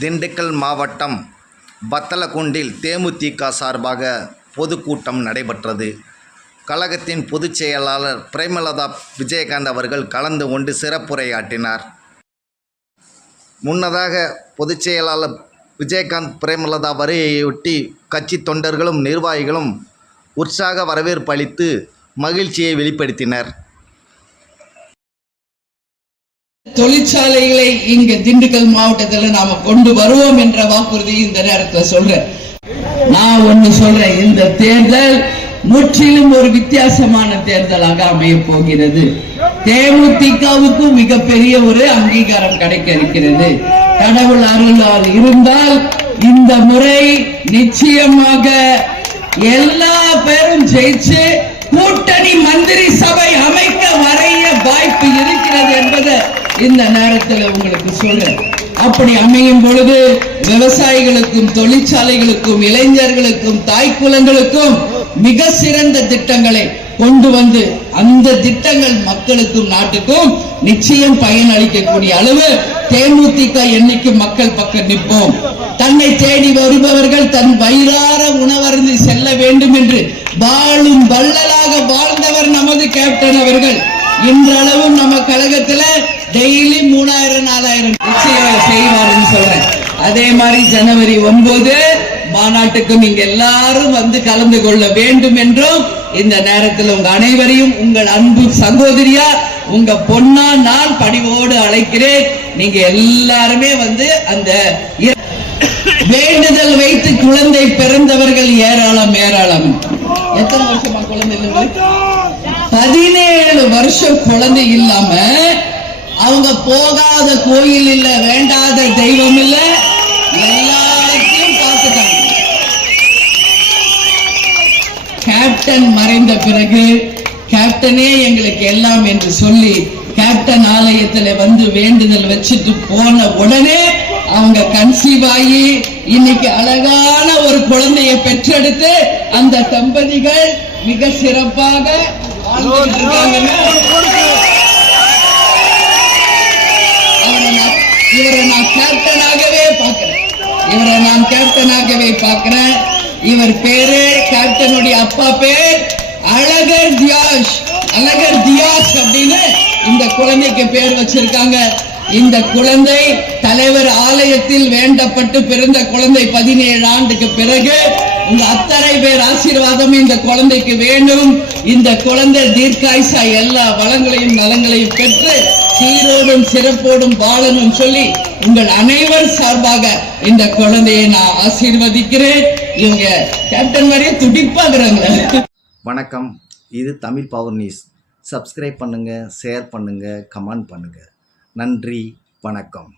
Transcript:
திண்டுக்கல் மாவட்டம் வத்தலக்குண்டில் தேமுதிக சார்பாக பொதுக்கூட்டம் நடைபெற்றது. கழகத்தின் பொதுச் செயலாளர் பிரேமலதா விஜயகாந்த் அவர்கள் கலந்து கொண்டு சிறப்புரையாற்றினார். முன்னதாக பொதுச் செயலாளர் விஜயகாந்த் பிரேமலதா வருகையொட்டி கட்சி தொண்டர்களும் நிர்வாகிகளும் உற்சாக வரவேற்பு அளித்து மகிழ்ச்சியை வெளிப்படுத்தினர். தொழிற்சாலைகளை இங்க திண்டுக்கல் மாவட்டத்தில் நாம கொண்டு வருவோம் என்ற வாக்குறுதி இந்த நேரத்தில் சொல்றேன். நான் ஒண்ணு சொல்றேன், இந்த தேர்தல் முற்றிலும் ஒரு வித்தியாசமான தேர்தலாக அமைய போகிறது. தேமுதிகவுக்கும் மிகப்பெரிய ஒரு அங்கீகாரம் கிடைக்க இருக்கிறது. கடவுள் அருளால் இருந்தால் இந்த முறை நிச்சயமாக எல்லா பேரும் ஜெயிச்சு கூட்டணி மந்திரி சபை அமைக்க வரைய வாய்ப்பு இருக்கிறது என்பதை இந்த நேரத்தில் உங்களுக்கு சொல்றேன். அப்படி அமையும் பொழுது விவசாயிகளுக்கும் தொழிற்சாலைகளுக்கும் இளைஞர்களுக்கும் தாய்க்குலங்களுக்கும் மிக சிறந்த திட்டங்களை கொண்டு வந்து அந்த திட்டங்கள் மக்களுக்கும் நாட்டுக்கும் நிச்சயம் பயனளிக்கக்கூடிய அளவு தேமுதிக என்னைக்கு மக்கள் பக்கம் நிற்போம். தன்னை தேடி வருபவர்கள் தன் வயிறார உணவருந்து செல்ல வேண்டும் என்று வாழும் வள்ளலாக வாழ்ந்தவர் நமது கேப்டன் அவர்கள். இன்றளவும் நம்ம கழகத்துல டெய்லி 3000-4000 நிச்சயம் செய்வார்னு சொல்றேன். அதே மாதிரி ஜனவரி 9 மாநாட்டுக்கும் இங்க எல்லாரும் வந்து கலந்து கொள்ள வேண்டும் என்றும் இந்த நேரத்தில் உங்க அனைவரையும் உங்கள் அன்பு சகோதரியா உங்க பொண்ணா நான் பணிவோடு அழைக்கிறேன். நீங்க எல்லாருமே வந்து அந்த வேண்டுதல் வைத்து குழந்தை பிறந்தவர்கள் ஏராளம் ஏராளம். எத்தனை வருஷமா குழந்தை? 17 வருஷம் குழந்தை இல்லாம அவங்க போகாத கோயில் இல்ல, வேண்டாத தெய்வம் இல்ல, எல்லாத்தையும் பார்த்துட்டாங்க. கேப்டன் மறைந்த பிறகு கேப்டனே எங்களுக்கு எல்லாம் என்று சொல்லி கேப்டன் ஆலயத்துல வந்து வேண்டுதல் வச்சுட்டு போன உடனே அவங்க கன்சீவ் ஆகி இன்னைக்கு அழகான ஒரு குழந்தையை பெற்றெடுத்து அந்த தம்பதிகள் மிக சிறப்பாக இவரை நான் கேப்டனாகவே பார்க்கிறேன். இவர் பேரு கேப்டனுடைய அப்பா பேர் அழகர் தியாஷ் அப்படின்னு இந்த குழந்தைக்கு பேர் வச்சிருக்காங்க. இந்த குழந்தை தலைவர் ஆலயத்தில் வேண்டப்பட்டு பிறந்த குழந்தை. 17 ஆண்டுக்கு பிறகு உங்க அத்தனை பேர் ஆசீர்வாதம் இந்த குழந்தைக்கு வேண்டும். இந்த குழந்தை தீர்க்காயுசா எல்லா வளங்களையும் நலங்களையும் பெற்று சீரோடும் சிறப்போடும் வாழணும் சொல்லி உங்கள் அனைவர் சார்பாக இந்த குழந்தையை நான் ஆசீர்வதிக்கிறேன். இவங்க கேப்டன் மாதிரியே துடிப்பாகிறாங்க. வணக்கம், இது தமிழ் பவர் நியூஸ். சப்ஸ்கிரைப் பண்ணுங்க, ஷேர் பண்ணுங்க, கமெண்ட் பண்ணுங்க. நன்றி, வணக்கம்.